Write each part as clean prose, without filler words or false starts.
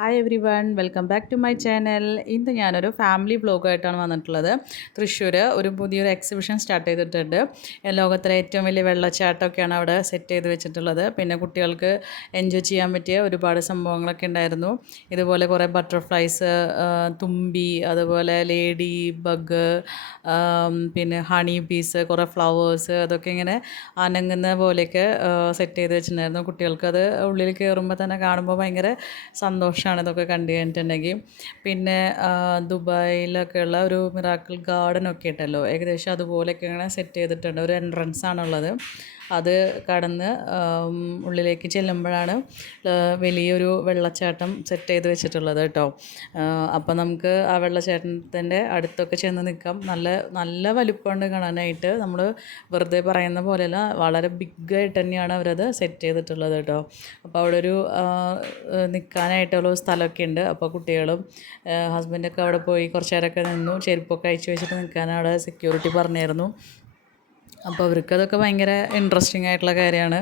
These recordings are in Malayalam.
Hi every one welcome back to my channel. ഇന്ന് ഞാനൊരു ഫാമിലി വ്ലോഗായിട്ടാണ് വന്നിട്ടുള്ളത്. തൃശ്ശൂർ ഒരു പുതിയൊരു എക്സിബിഷൻ സ്റ്റാർട്ട് ചെയ്തിട്ടുണ്ട്. ലോകത്തിലെ ഏറ്റവും വലിയ വെള്ളച്ചാട്ടമൊക്കെയാണ് അവിടെ സെറ്റ് ചെയ്ത് വെച്ചിട്ടുള്ളത്. പിന്നെ കുട്ടികൾക്ക് എൻജോയ് ചെയ്യാൻ പറ്റിയ ഒരുപാട് സംഭവങ്ങളൊക്കെ ഉണ്ടായിരുന്നു. ഇതുപോലെ കുറേ ബട്ടർഫ്ലൈസ്, തുമ്പി, അതുപോലെ ലേഡി ബഗ്, പിന്നെ ഹണി ബീസ്, കുറേ ഫ്ലവേഴ്സ്, അതൊക്കെ ഇങ്ങനെ അനങ്ങുന്ന പോലെയൊക്കെ സെറ്റ് ചെയ്ത് വെച്ചിട്ടുണ്ടായിരുന്നു. കുട്ടികൾക്കത് ഉള്ളിൽ കയറുമ്പോൾ തന്നെ കാണുമ്പോൾ ഭയങ്കര സന്തോഷമാണ് ഇതൊക്കെ കണ്ടു കഴിഞ്ഞിട്ടുണ്ടെങ്കിൽ. പിന്നെ ദുബായിലൊക്കെയുള്ള ഒരു മിറാക്കിൾ ഗാർഡനൊക്കെ ഉണ്ടല്ലോ, ഏകദേശം അതുപോലെയൊക്കെ ഇങ്ങനെ സെറ്റ് ചെയ്തിട്ടുണ്ട്. ഒരു എൻട്രൻസ് ആണുള്ളത്. അത് കടന്ന് ഉള്ളിലേക്ക് ചെല്ലുമ്പോഴാണ് വലിയൊരു വെള്ളച്ചാട്ടം സെറ്റ് ചെയ്ത് വെച്ചിട്ടുള്ളത് കേട്ടോ. അപ്പോൾ നമുക്ക് ആ വെള്ളച്ചാട്ടത്തിൻ്റെ അടുത്തൊക്കെ ചെന്ന് നിൽക്കാം. നല്ല നല്ല വലിപ്പമുണ്ട് കാണാനായിട്ട്. നമ്മൾ വെറുതെ പറയുന്ന പോലെയല്ല, വളരെ ബിഗ്ഗായിട്ട് തന്നെയാണ് അവരത് സെറ്റ് ചെയ്തിട്ടുള്ളത് കേട്ടോ. അപ്പോൾ അവിടെ ഒരു നിൽക്കാനായിട്ടുള്ള സ്ഥലമൊക്കെ ഉണ്ട്. അപ്പോൾ കുട്ടികളും ഹസ്ബൻഡൊക്കെ അവിടെ പോയി കുറച്ച് നേരമൊക്കെ നിന്നു. ചെരുപ്പൊക്കെ അയച്ചു വെച്ചിട്ട് നിൽക്കാൻ അവിടെ സെക്യൂരിറ്റി പറഞ്ഞായിരുന്നു. അപ്പോൾ അവർക്കതൊക്കെ ഭയങ്കര ഇൻട്രസ്റ്റിംഗ് ആയിട്ടുള്ള കാര്യമാണ്.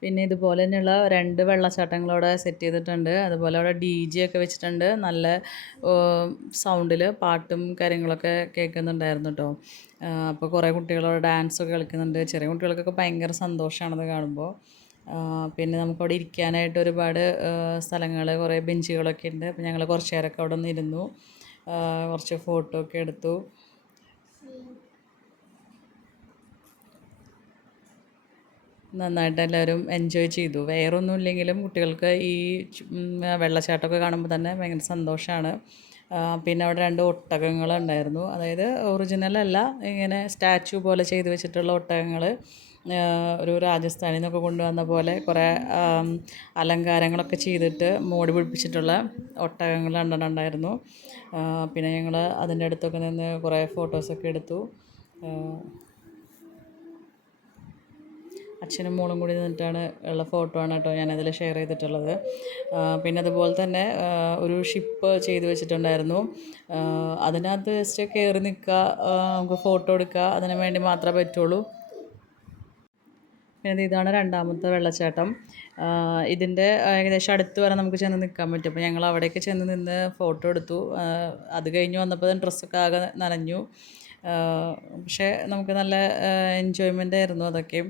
പിന്നെ ഇതുപോലെ തന്നെയുള്ള 2 വെള്ളച്ചാട്ടങ്ങളവിടെ സെറ്റ് ചെയ്തിട്ടുണ്ട്. അതുപോലെ അവിടെ DJ ഒക്കെ വെച്ചിട്ടുണ്ട്. നല്ല സൗണ്ടിൽ പാട്ടും കാര്യങ്ങളൊക്കെ കേൾക്കുന്നുണ്ടായിരുന്നു കേട്ടോ. അപ്പോൾ കുറേ കുട്ടികളവിടെ ഡാൻസൊക്കെ കളിക്കുന്നുണ്ട്. ചെറിയ കുട്ടികൾക്കൊക്കെ ഭയങ്കര സന്തോഷമാണത് കാണുമ്പോൾ. പിന്നെ നമുക്കവിടെ ഇരിക്കാനായിട്ട് ഒരുപാട് സ്ഥലങ്ങൾ, കുറേ ബെഞ്ചുകളൊക്കെ ഉണ്ട്. അപ്പോൾ ഞങ്ങൾ കുറച്ച് നേരമൊക്കെ അവിടെ നിന്ന് ഇരുന്നു, കുറച്ച് ഫോട്ടോ ഒക്കെ എടുത്തു. നന്നായിട്ട് എല്ലാവരും എൻജോയ് ചെയ്തു. വേറൊന്നും ഇല്ലെങ്കിലും കുട്ടികൾക്ക് ഈ വെള്ളച്ചാട്ടമൊക്കെ കാണുമ്പോൾ തന്നെ ഭയങ്കര സന്തോഷമാണ്. പിന്നെ അവിടെ 2 ഒട്ടകങ്ങളുണ്ടായിരുന്നു. അതായത് ഒറിജിനലല്ല, ഇങ്ങനെ സ്റ്റാച്യു പോലെ ചെയ്ത് വെച്ചിട്ടുള്ള ഒട്ടകങ്ങൾ. ഒരു രാജസ്ഥാനിൽ നിന്നൊക്കെ കൊണ്ടുവന്ന പോലെ കുറേ അലങ്കാരങ്ങളൊക്കെ ചെയ്തിട്ട് മോടി പിടിപ്പിച്ചിട്ടുള്ള ഒട്ടകങ്ങൾ 2 ഉണ്ടായിരുന്നു. പിന്നെ ഞങ്ങൾ അതിൻ്റെ അടുത്തൊക്കെ നിന്ന് കുറേ ഫോട്ടോസൊക്കെ എടുത്തു. അച്ഛനും മോളും കൂടി നിന്നിട്ടാണ് ഉള്ള ഫോട്ടോ ആണ് കേട്ടോ ഞാനതിൽ ഷെയർ ചെയ്തിട്ടുള്ളത്. പിന്നെ അതുപോലെ തന്നെ ഒരു ഷിപ്പ് ചെയ്ത് വെച്ചിട്ടുണ്ടായിരുന്നു. അതിനകത്ത് ജസ്റ്റ് കയറി നിൽക്കുക, നമുക്ക് ഫോട്ടോ എടുക്കുക, അതിന് വേണ്ടി മാത്രമേ പറ്റുള്ളൂ. പിന്നെ ഇതാണ് 2ാമത്തെ വെള്ളച്ചാട്ടം. ഇതിൻ്റെ ഏകദേശം അടുത്ത് വരെ നമുക്ക് ചെന്ന് നിൽക്കാൻ പറ്റും. അപ്പോൾ ഞങ്ങൾ അവിടേക്ക് ചെന്ന് നിന്ന് ഫോട്ടോ എടുത്തു. അത് കഴിഞ്ഞ് വന്നപ്പോൾ ഡ്രസ്സൊക്കെ ആകെ നനഞ്ഞു. പക്ഷേ നമുക്ക് നല്ല എൻജോയ്മെൻ്റ് ആയിരുന്നു അതൊക്കെ.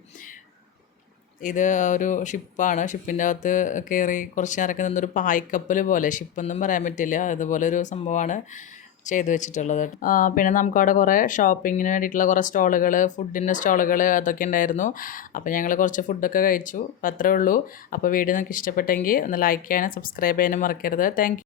ഇത് ഒരു ഷിപ്പാണ്. ഷിപ്പിൻ്റെ അകത്ത് കയറി കുറച്ച് നേരമൊക്കെ നിന്നൊരു പായ്ക്കപ്പൽ പോലെ, ഷിപ്പൊന്നും പറയാൻ പറ്റില്ല, അതുപോലൊരു സംഭവമാണ് ചെയ്തു വെച്ചിട്ടുള്ളത്. പിന്നെ നമുക്കവിടെ കുറേ ഷോപ്പിങ്ങിന് വേണ്ടിയിട്ടുള്ള കുറേ സ്റ്റോളുകൾ, ഫുഡിൻ്റെ സ്റ്റോളുകൾ, അതൊക്കെ ഉണ്ടായിരുന്നു. അപ്പോൾ ഞങ്ങൾ കുറച്ച് ഫുഡൊക്കെ കഴിച്ചു. അപ്പോൾ അത്രേ ഉള്ളൂ. അപ്പോൾ വീഡിയോ നിങ്ങൾക്ക് ഇഷ്ടപ്പെട്ടെങ്കിൽ ഒന്ന് ലൈക്ക് ചെയ്യാനും സബ്സ്ക്രൈബ് ചെയ്യാനും മറക്കരുത്. Thank you.